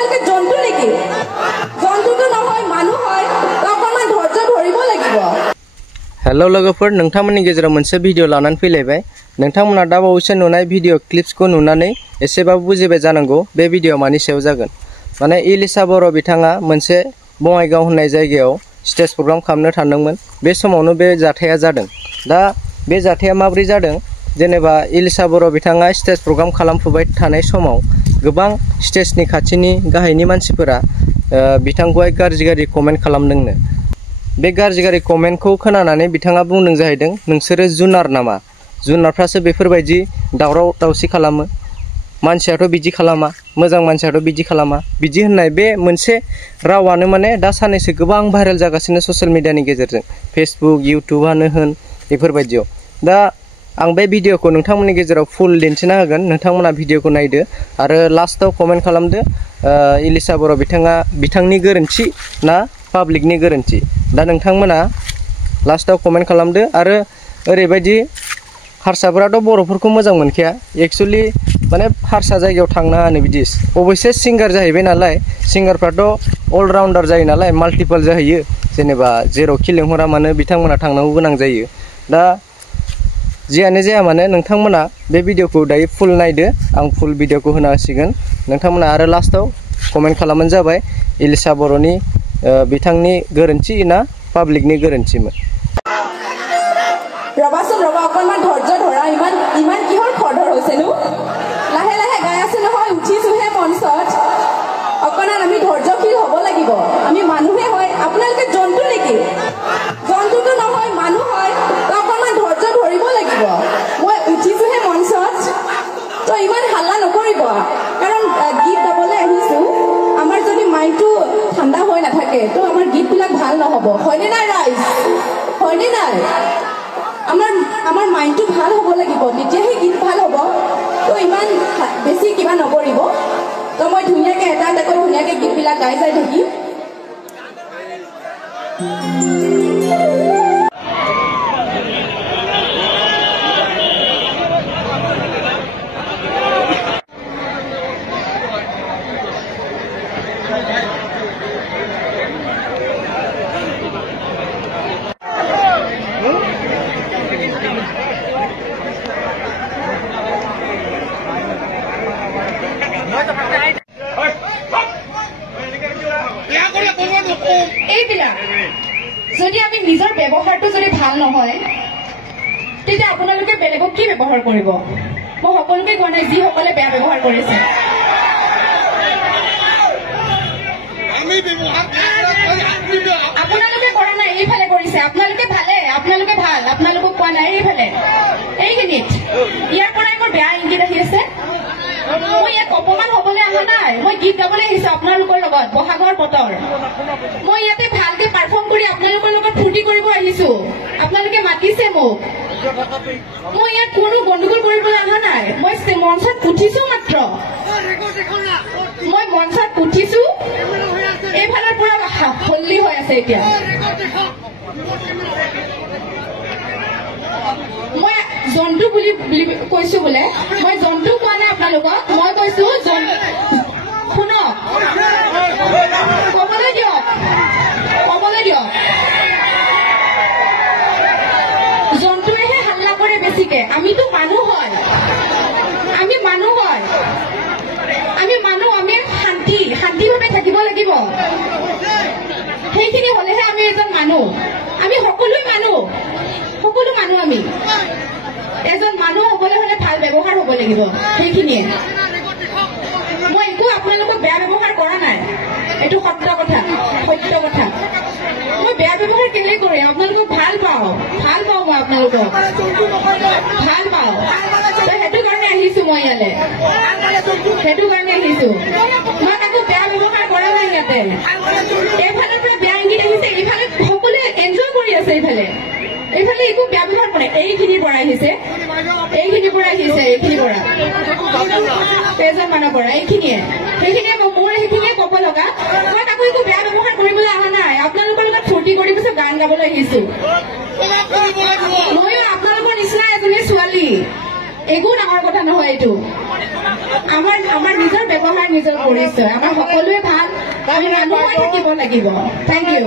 আপোনালোকে জন্তু নেকি? জন্তুটো নহয়, মানুহ হয়। অকণমান ধৈৰ্য ধৰিব লাগিব। हेलो लोगोफोर, नोंथांमोननि गेजेराव मोनसे भिडिअ लानानै फैलायबाय। नोंथांमोना दा बावैसो नुनाय भिडिअ क्लिप्सखौ नुनानै एसेबाबो बुजिबाय जानांगौ बे भिडिअ मानि सायाव जागोन। माने इलिसा बर' बिथाङा मोनसे बङाइगाव होननाय जायगायाव स्टेज प्रग्राम खालामनो थांदोंमोन। बे समावनो बे जाथाया जादों। दा बे जाथाया माबोरै जादों? जेनेबा इलिसा बर' बिथाङा स्टेज प्रग्राम खालामफुबाय थानाय समाव गोबां स्टेजनि खाथिनि गाहायनि मानसिफोरा बिथांखौहाय गाज्रि कमेन्ट खालामदोंनो। बे गाज्रि कमेन्टखौ खोनानानै बिथाङा बुंदों जाहैदों, नोंसोरो जुनार नामा? जुनारफ्रासो बेफोरबायदि दावराव दावसि खालामो, मानसियाथ' बिदि खालामा, मोजां मानसियाथ' बिदि खालामा, बिदि होननाय बे मोनसे रावानो माने दा साननैसो गोबां भाइरेल जागासिनो ससियेल मिडियानि गेजेरजों, फेसबुक इउटुबानो होन बेफोरबायदियाव। दा आं बे भिडिअखौ नोंथांमोननि गेजेराव फुल दिन्थिना होगोन, नोंथांमोना भिडिअखौ नायदो आरो लास्टआव कमेन्ट खालामदो इलिसा बर' बिथाङा बिथांनि गोरोन्थि ना पाब्लिकनि गोरोन्थि। दा नोंथांमोना लास्टआव कमेन्ट खालामदो। आरो ओरैबायदि हारसाफोराथ' बर'फोरखौ मोजां मोनखाया एक्चुअली, माने हारसा जायगायाव थांनाङानो बिदि। अबयसे सिंगार जाहैबाय नालाय, सिंगारफ्राथ' अलराउन्डार जायो नालाय, माल्टिपल जाहैयो। जेनेबा जेरावखि लेंहरा मानो बिथांमोना थांनांगौ गोनां जायो। दा जियानो जाया मानो नोंथांमोना बे भिडिअखौ दायो फुल नायदो, आं फुल भिडिअखौ होना होसिगोन। नोंथांमोना आरो लास्टआव कमेन्ट खालामबानो जाबाय इलिसा बर'नि बिथांनि गोरोन्थि ना पाब्लिकनि गोरोन्थिमोन। ৰবাচোন ৰবা, অকণমান ধৈৰ্য ধৰা। ইমান কিহৰ খৰধৰ হৈছেনো? লাহে লাহে গাই আছে নহয়, উঠিছোহে মঞ্চত। অকণমান আমি ধৈৰ্যশীল হ'ব লাগিব। আমি মানুহে হয়, আপোনালোকে জন্তু নেকি? জন্তুটো নহয়, মানুহ হয়। অকণমান ধৈৰ্য ধৰিব লাগিব। মই উঠিছোহে মঞ্চত, তো ইমান হাল্লা নকৰিব। কাৰণ গীত গাবলৈ আহিছোঁ, আমাৰ যদি মাইণ্ডটো ঠাণ্ডা হৈ নাথাকে তো আমাৰ গীতবিলাক ভাল নহ'ব। হয়নে নাই ৰাইজ? হয়নে নাই? আমাৰ মাইণ্ডটো ভাল হ'ব লাগিব, তেতিয়াহে গীত ভাল হ'ব। তো ইমান বেছি কিবা নকৰিব। তো মই ধুনীয়াকৈ এটা এটাকৈ ধুনীয়াকৈ গীতবিলাক গাই যাই থাকিম। এইবিলাক যদি আমি নিজৰ ব্যৱহাৰটো যদি ভাল নহয়, তেতিয়া আপোনালোকে বেলেগক কি ব্যৱহাৰ কৰিব? মই সকলোকে কোৱা নাই যিসকলে বেয়া ব্যৱহাৰ কৰিছে। আপোনালোকে কৰা নাই, এইফালে কৰিছে। আপোনালোকে ভালে, আপোনালোকে ভাল, আপোনালোকক কোৱা নাই। এইফালে এইখিনিত ইয়াৰ পৰাই মোৰ বেয়া ইংগিত আহি আছে। মই ইয়াত অপমান হ'বলৈ অহা নাই, মই গীত গাবলৈ আহিছো আপোনালোকৰ লগত। বহাগৰ বতৰ, মই ইয়াতে ভালকে পাৰফৰ্ম কৰি আপোনালোকৰ লগত ফূৰ্তি কৰিব আহিছো। আপোনালোকে মাতিছে মোক, মই ইয়াত কোনো গণ্ডগোল কৰিবলৈ অহা নাই। মই মঞ্চত উঠিছো মাত্ৰ, মই মঞ্চত উঠিছো। এইফালৰ পৰা হল্লি হৈ আছে এতিয়া। মই জন্তু বুলি কৈছো বোলে, মই জন্তু কোৱা নাই আপোনালোকক। মই কৈছো শুনক, কবলৈ দিয়ক, কবলৈ দিয়ক। জন্তুৱেহে হাল্লা কৰে বেছিকে। আমিতো মানুহ হয়, আমি মানুহ হয়, আমি মানুহ। আমি শান্তিভাৱে থাকিব লাগিব। সেইখিনি হলেহে আমি এজন মানুহ। আমি সকলোৱে মানুহ, সকলো মানুহ। আমি এজন মানুহ হবলৈ হলে ভাল ব্যৱহাৰ হ'ব লাগিব, সেইখিনিয়ে। মই একো আপোনালোকক বেয়া ব্যৱহাৰ কৰা নাই, এইটো সত্য কথা, সত্য কথা। মই বেয়া ব্যৱহাৰ কেলে কৰিম? আপোনালোকক ভাল পাওঁ, ভাল পাওঁ। মই আপোনালোকক ভাল পাওঁ, সেইটো কাৰণে আহিছো মই ইয়ালৈ, সেইটো কাৰণে আহিছো। মই কাকো বেয়া ব্যৱহাৰ কৰা নাই ইয়াতে। এইফালৰ পৰা বেয়া ইংগিত আহিছে, এইফালে সকলোৱে এনজয় কৰি আছে। এইফালে একো বেয়া ব্যৱহাৰ কৰে। এইখিনিৰ পৰা আহিছে, এইখিনিৰ পৰা আহিছে, এইখিনিৰ পৰা কেইজনমানৰ পৰা, এইখিনিয়ে। সেইখিনিয়ে মোৰ সেইখিনিয়ে ক'ব লগা। মই কাকো একো বেয়া ব্যৱহাৰ কৰিবলৈ অহা নাই। আপোনালোকৰ লগত ফূৰ্তি কৰি পিছত গান গাবলৈ আহিছো। ময়ো আপোনালোকৰ নিচিনা এজনী ছোৱালী। একো ডাঙৰ কথা নহয় এইটো আমাৰ নিজৰ ব্যৱহাৰ নিজৰ পৰিচয় আমাৰ সকলোৱে ভাল আমি মানুহ হৈ থাকিব লাগিব থেংক ইউ